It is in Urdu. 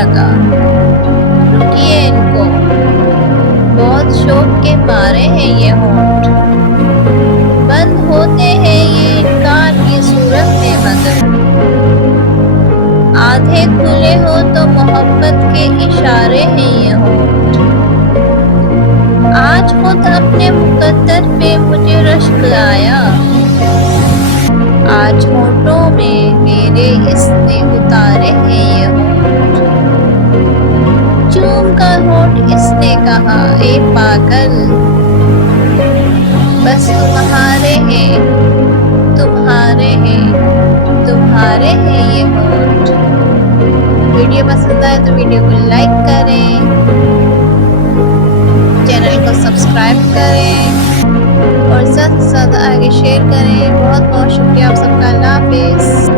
لگا، رکیے ان کو، بہت شوق کے مارے ہیں یہ ہونٹ، بند ہوتے ہیں یہ انکار کی صورت میں مگر آدھے کھلے ہو تو محبت کے اشارے ہیں یہ ہونٹ۔ آج خود اپنے مقدر پہ مجھے رشک آیا، آج ہونٹوں میں میرے اس نے اتارے ہیں یہ ہونٹ۔ چوم کر ہونٹ اس نے کہا اے پاگل، بس تمہارے ہیں، تمہارے ہیں، تمہارے ہیں یہ ہونٹ۔ ویڈیو پسند آئے تو ویڈیو کو لائک کریں، چینل کو سبسکرائب کریں اور زیادہ سے زیادہ آگے شیئر کریں۔ بہت بہت شکریہ آپ سب کا، اللہ حافظ۔